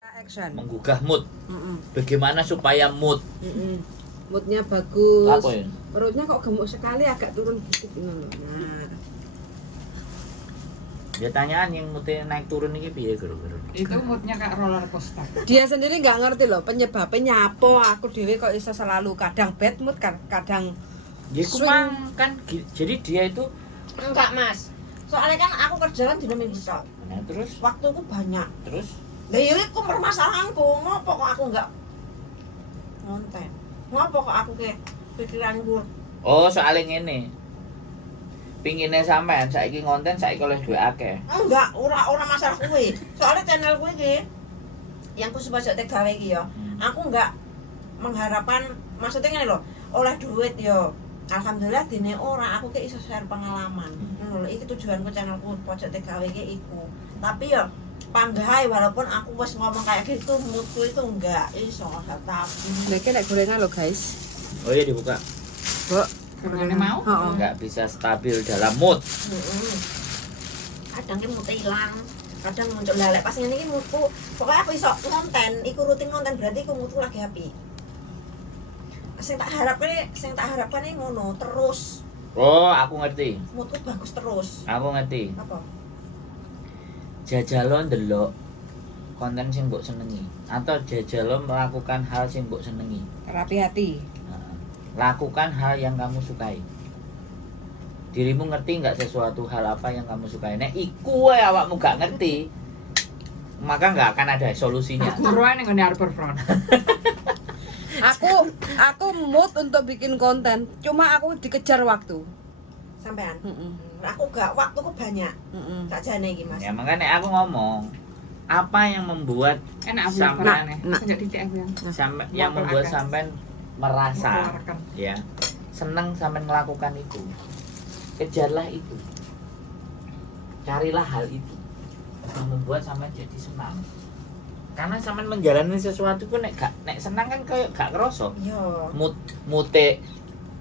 Action. Menggugah mood. Bagaimana supaya mood? Moodnya bagus. Apa ya? Perutnya kok gemuk sekali, agak turun dikit. Nah, Dia tanyaan yang moodnya naik turun ini piye guru-guru? Itu moodnya kayak roller coaster. dia sendiri nggak ngerti loh penyebabnya nyapo. Aku dewe kok bisa selalu kadang bad mood, kadang Ya swing. kumang kan jadi dia itu Enggak mas, soalnya kan aku kerja kan di Minggu tok. nah, terus Waktuku banyak. terus Lah iya iku permasalahanku, ngopo kok aku enggak ngonten. Ngopo kok aku kayak pikiranku. oh soalnya ngene. Pinginnya sampean saiki ngonten saiki oleh duit akeh. Enggak, ora masalah kuwi. Soalnya channel kuwi iki yang khusus pajak gawe iki ya. Aku enggak mengharapkan maksudnya ngene lho, oleh duit yo. Alhamdulillah dene ora, aku ki iso share pengalaman. Ngono lho, iki tujuanku channelku pojok TKW iki iku. Tapi yo panggahai walaupun aku wis ngomong kayak gitu, moodku itu enggak iso tapi. Nek gorengan lho, guys. Oh iya dibuka. Mbok, Gorengannya mau? Heeh. Enggak bisa stabil dalam mood. Kadang ki mood ilang, kadang muncul lelek pas ngene iki moodku. Pokoknya aku iso konten, iku rutin konten berarti iku moodku lagi happy. Sing tak harapkan ini ngono terus. Oh, aku ngerti. Moodku bagus terus. Aku ngerti. Apa? Jajalo ndelok konten sing mbok senengi atau jajalo melakukan hal sing mbok senengi. Rapi hati. Nah, lakukan hal yang kamu sukai. Dirimu ngerti nggak sesuatu hal apa yang kamu sukai? Nek iku wae awakmu gak ngerti, maka nggak akan ada solusinya. Buruan yang ngene Harbourfront. Aku mood untuk bikin konten, cuma aku dikejar waktu. Sampean? Aku gak, waktuku banyak. Sakjane iki, Mas. Ya makanya aku ngomong apa yang membuat Enak aku Sampai- lebarannya. Nah. Sejak titik aku yang sampai yang membuat sampean merasa mengeluarkan. ya seneng sampean melakukan itu. Kejarlah itu. Carilah hal itu yang membuat sampean jadi senang. Karena sampean menjalani sesuatu pun nek senang kan kayak gak kerasa. Yo. Mute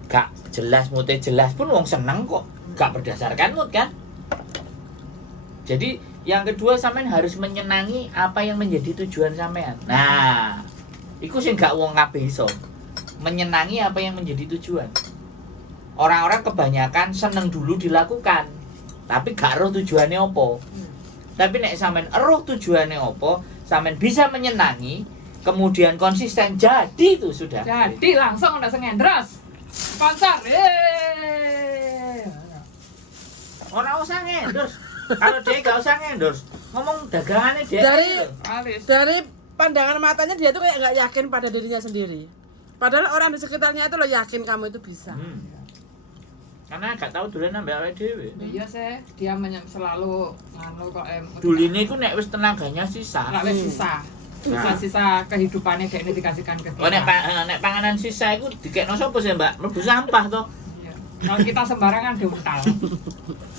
gak jelas, mute jelas pun wong seneng kok. Gak berdasarkan mood kan. Jadi yang kedua sampean harus menyenangi apa yang menjadi tujuan sampean. Nah, iku sing gak wong kabeh iso. Menyenangi apa yang menjadi tujuan. Orang-orang kebanyakan seneng dulu dilakukan, tapi gak roh tujuannya opo. Tapi nek sampean roh tujuannya opo, sampean bisa menyenangi, kemudian konsisten, jadi itu sudah. Jadi langsung udah sengendros. Sponsor. Yeay. Orang usah ngendorse. Kalau dia gak usah ngendorse, ngomong dagangannya dia. Alis. Dari pandangan matanya dia tuh kayak nggak yakin pada dirinya sendiri. Padahal orang di sekitarnya itu lo yakin kamu itu bisa. Karena gak tahu dulu nambah awake dhewe. Iya sih, dia selalu nganu kok Duline iku nek wis tenaganya sisa. Nek wis sisa. Sisa-sisa kehidupannya kayak ini dikasihkan ke kita. Oh nek panganan sisa iku dikekno sapa sih, Mbak? Mlebu sampah to. Iya. Kalau kita sembarangan diuntal.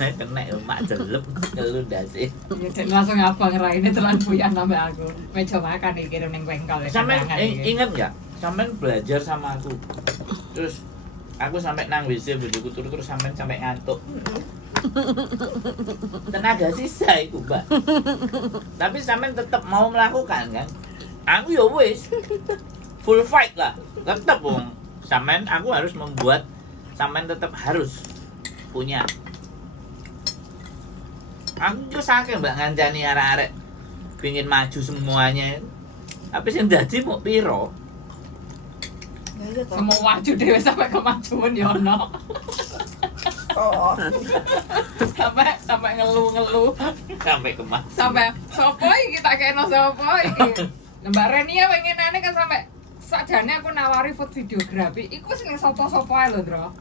Nek kena mak jelep ngelu ndase. Iya, jadi langsung abang raine telan buyan sampe aku. Meja makan iki kirim ning bengkel. Sampeyan inget enggak? Sampeyan belajar sama aku. Terus aku sampai nang WC bojoku terus sampai ngantuk. Tenaga sisa itu, Mbak. Tapi sampean tetap mau melakukan kan? Aku ya wis full fight lah. Tetap wong. Sampean aku harus membuat sampean tetap harus punya. Aku tuh sakit Mbak ngancani arek-arek pengin maju semuanya. Tapi sing dadi mau piro? semua maju dhewe sampai kemajuan ya ono. Oh. sampai ngeluh-ngeluh. Sampai kemas. Sampai sopo iki tak kena sopo iki. Mbak Renia pengenane kan sampai sakjane aku nawari food videografi. Iku sing sopo-sopo ae lho, Bro.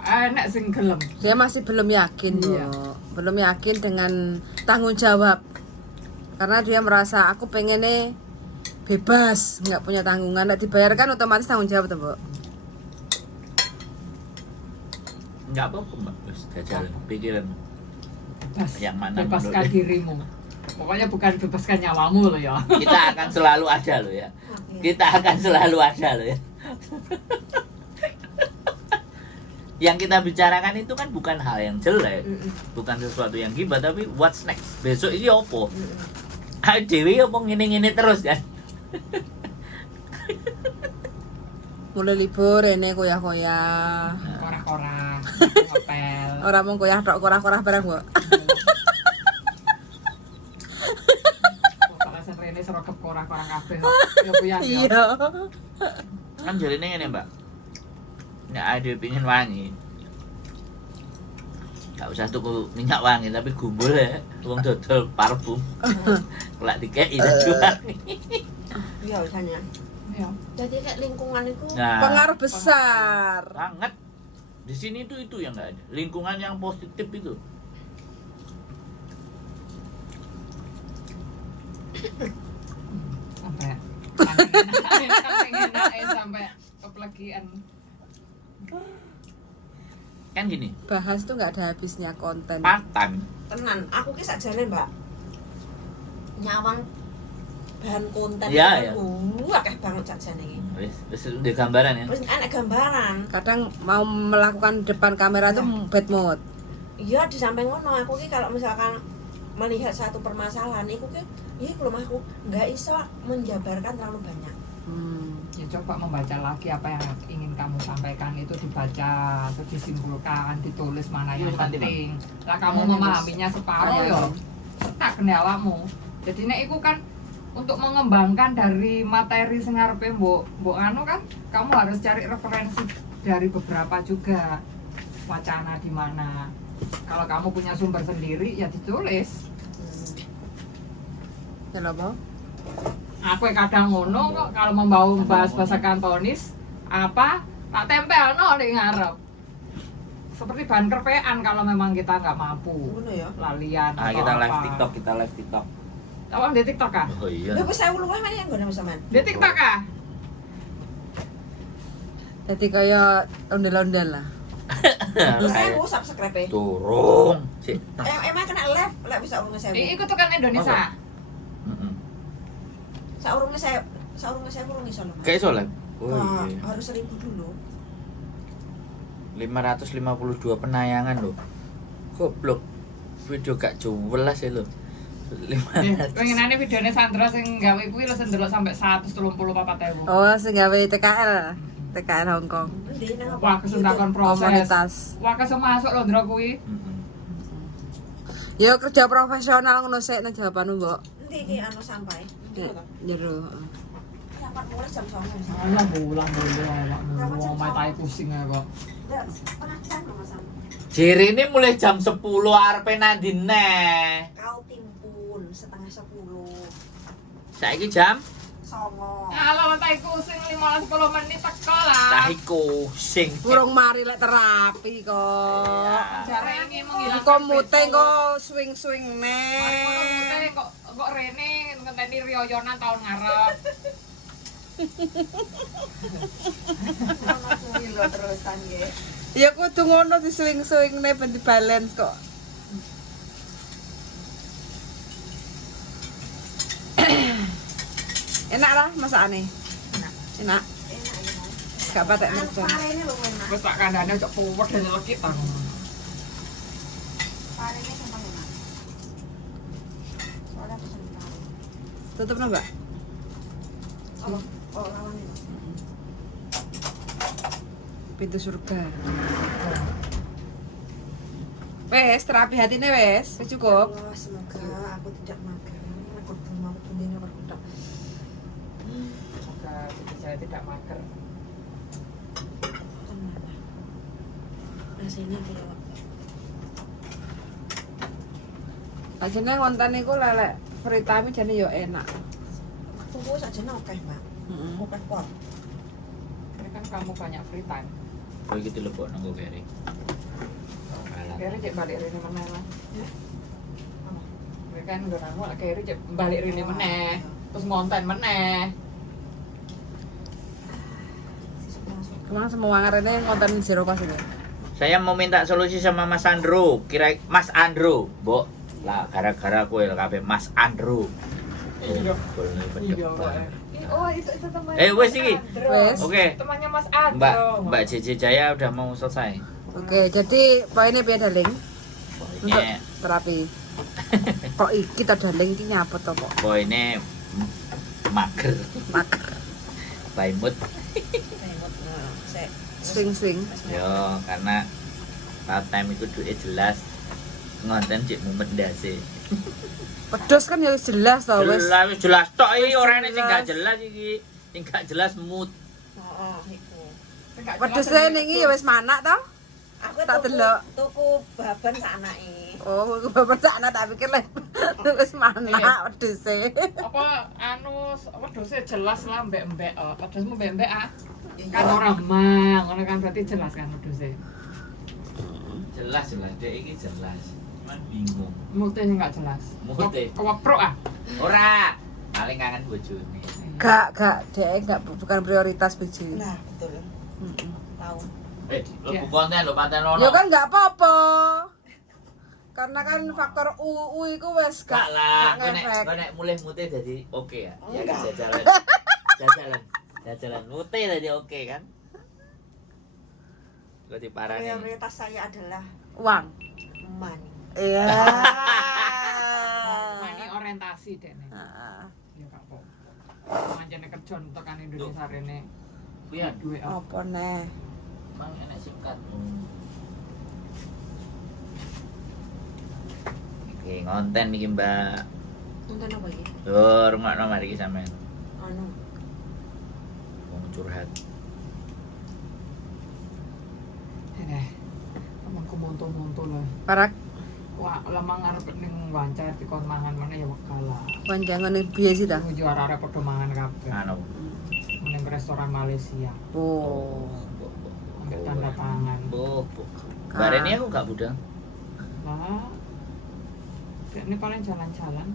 Enak sing gelem. Dia masih belum yakin, Iya. belum yakin dengan tanggung jawab. Karena dia merasa aku pengennya bebas, nggak punya tanggungan, nggak dibayarkan otomatis tanggung jawab tuh, Mbak. Enggak apa-apa, Mbak. Wis jajal pikiran. Bebas, Yang mana bebaskan menurut- dirimu. Pokoknya bukan bebaskan nyawamu loh ya. Kita akan selalu ada loh ya. Kita akan selalu ada loh ya. yang kita bicarakan itu kan bukan hal yang jelek, Mm-mm. bukan sesuatu yang gibah, tapi what's next? Besok ini opo? Mm-mm. Ayo dewi opo ngene-ngene terus kan? Mulai libur ini koyah-koyah. Korah-korah, ngepel. Ora mung koyah tok korah-korah bareng, Bu. Kalau rene serokep korah-korah kabeh. Ya Bu ya. Iya. Kan jarine ngene, Mbak. Nek ade pengin wangi. Gak usah tuku minyak wangi tapi gumbul ya. Wong dodol parfum. Lek dikeki wangi. Iya usahanya. Iya. Jadi kayak lingkungan itu Nah, Pengaruh besar. banget. Di sini tuh itu yang enggak ada. Lingkungan yang positif itu. Sampai sampai keplegian. Kan gini, Bahas tuh nggak ada habisnya konten. patan. tenan. Aku ki sakjane, Mbak. Nyawang bahan konten Iya, iya. akeh banget sakjane iki. Wis di gambaran ya. Wis enak gambaran. Kadang mau melakukan depan kamera tuh bad mood. Iya di samping ngono aku ki kalau misalkan melihat satu permasalahan iku ki iya kalau aku nggak iso menjabarkan terlalu banyak. Ya coba membaca lagi apa yang ingin kamu sampaikan itu dibaca, terus disimpulkan, ditulis mana yang Iya, nanti, penting. Lah kamu Iya, memahaminya separuh Iya. ya. Setak kene awakmu. Jadi nek iku kan untuk mengembangkan dari materi sing arepe mbok anu kan kamu harus cari referensi dari beberapa juga. Wacana di mana. Kalau kamu punya sumber sendiri ya ditulis. Ya lho, Bu. Aku yang kadang ngono kok kalau mau bahas bahasa kantonis apa tak tempel no di ngarep seperti bahan kerpean kalau memang kita nggak mampu Ngono ya. lalian Ah, atau kita apa. live TikTok, kita live TikTok. Tawang di TikTok kah? Oh iya. Lha wis saya luwih meneh nggon sampean. Di TikTok kah? Jadi kayak ondel-ondel lah. Saya mau subscribe. Turung. Sik. Emang kena live lek bisa urunge saya. Iku tuh kan Indonesia. Heeh. Saurunge saya urung iso lho. Kayak iso lah. Oh Wah, iya. harus 1000 dulu. 552 penayangan loh. Goblok. Video gak jelas ya lo. 500. Pengenane videonya Sandra sing gawe kuwi lho sendelok sampai 134.000. Oh, sing gawe TKL Hong Kong. Endi nang Wah, kesuntakan proses. Komunitas. Wah, kesem masuk lho Ndra kuwi. Heeh. Yo kerja profesional ngono sik nang jawabanmu, Mbok. Endi iki anu sampai. Nek jero. Ya kan mulai jam 09.00. Alah bolang awakmu. Wong matai pusing ae kok. Ya, pernah jam Mas Sam. Jere ini mulai jam 10 arepe nandi neh. Kau timpun setengah 10. Saiki jam Songo. Alah matai pusing 15-10 menit teko lah. tahi kucing. Burung mari lek terapi kok. Jare ini menghilangkan Komute besok. kok swing-swing Komute neh. kok Rene ngenteni riyoyonan tahun ngarep. Ono kuwi lho terusan nggih. Ya kudu ngono di swing-swing neh ben balance kok. Enak lah masakane. Enak. Enak ya. Gak patek Anu mercon. parene lho enak. Wis tak kandhane cok puwet dan nyelekit ta. Parene sampean enak. Soalnya aku seneng pare. Tutup no, Mbak. Oh, lawan itu. Pintu surga. Wes, terapi hatine wes. Wes cukup. Allah, semoga aku tidak makan. Aku mau punya berkuda. Semoga jadi saya tidak mager. Rasanya kayak Ajene konten iku lelek free time jane yo enak. tunggu saja oke, Mbak. Heeh. Oke kok. Ini kan kamu banyak free time. Kowe iki dilebokno nggo kere. Kira cek balik Rene meneh lah. Ya. Mereka kan nggonamu lek kira cek balik Rene meneh. Terus ngonten meneh. Kemana semua ngarene konten zero pas ini. Saya mau minta solusi sama Mas Andro. Kira Mas Andro, Mbok. Lah gara-gara kowe kabeh Mas Andro. Iya. Boleh pedek Iya, banget. Oh, itu temannya. Wes iki. Wes. Oke. Temannya Mas Andro. Mbak JJ Jaya udah mau selesai. Oke, jadi poinnya piye daling? Untuk Poinnya terapi. Kok iki ta daling iki nyapa to kok? poinnya mager, Mager. baimut. Swing-swing. Yo, karena part time itu duit jelas. Ngonten cik mumet ndase. Pedos kan ya wis jelas to wis. Jelas tok iki Wis orangnya sing gak jelas. jelas iki. Sing gak jelas mood. Heeh, iku. Pedose ning iki ya wis manak to? Aku Tak delok. tuku baban sak anake. Oh, iku bapak anak tak pikir lek wis manak pedose. Apa anu wedhuse jelas lah mbek-mbek. Wedhusmu mbek-mbek ah. Iya. Kan ora mang, ngono kan berarti jelas kan wedhuse. Jelas dek iki jelas. Cuman bingung. Mute sing gak jelas. Mute. Keweprok ah. Ora, paling kangen bojone. Gak, dek enggak bukan prioritas biji. Nah, betul. Tahu. Lu konten lu paten ono. Ya kan enggak apa-apa. Karena kan faktor UU itu wes Gak gak lah, ngefek. gue nek mulai mute jadi oke ya. Ya Enggak. jajalan mute jadi oke kan. Gue diparani. Prioritas saya adalah Uang. money. Iya. Mani orientasi dene. Heeh. Ya gak apa-apa. Manjane kerja tekan Indonesia rene. Pian, Duwe apa? Apa neh? mang enek singkat. Oke, ngonten iki, Mbak. Nonton apa iki? Lho, rungokno mari iki sampean. Anu. Wong curhat. Emangku monto-monto lah. Parak Wah, lemang arep ning wancar dikon mangan mana ya wekal lah. panjangan biaya sih ta. Nuju arek-arek padha mangan kabeh. Anu. Ning restoran Malaysia. Oh. Ambil tanda tangan. Bu. Barene aku gak budal. Nah. Ini paling jalan-jalan.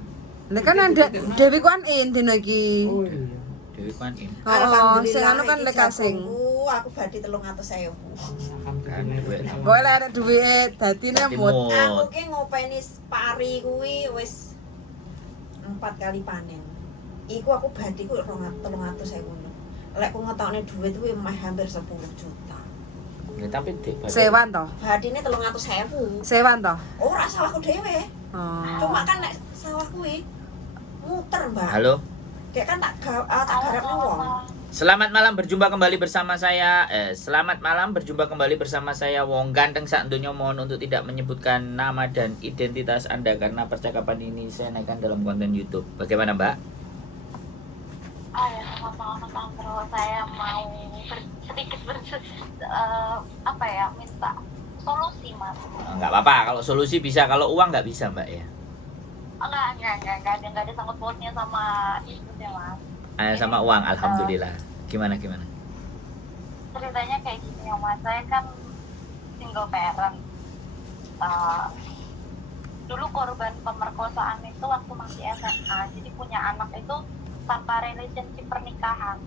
Ini kan ada Dewi Kwan In dino iki. Oh iya. Dewi Kwan In. Oh, sing anu kan iki lek kasing. jabungku, aku badhe 300.000. Alhamdulillah. Kowe lek ada duit dadine Dadi mut. mood. Aku ki ngopeni pari kuwi wis 4 kali panen. Iku aku badhe ku 300.000. Lek ku ngetokne duit kuwi meh hampir 10 juta. Ya, tapi dek Sewan toh. Badine 300.000. Sewan toh. Ora salahku dhewe. Oh. Cuma kan nek sawah kuwi muter, Mbak. Halo. Kayak kan tak garapne wong. Selamat malam berjumpa kembali bersama saya. Selamat malam berjumpa kembali bersama saya Wong Ganteng sak donya. Mohon untuk tidak menyebutkan nama dan identitas Anda karena percakapan ini saya naikkan dalam konten YouTube. Bagaimana, Mbak? Selamat malam Mas Andro. Saya mau sedikit minta solusi Mas. Enggak apa-apa, kalau solusi bisa, kalau uang nggak bisa, Mbak ya. Enggak ada sangkut pautnya sama itu ya Mas. Sama uang, alhamdulillah. Gimana? Ceritanya kayak gini ya Mas. Saya kan single parent. Dulu korban pemerkosaan itu waktu masih SMA. Jadi punya anak itu tanpa relationship pernikahan.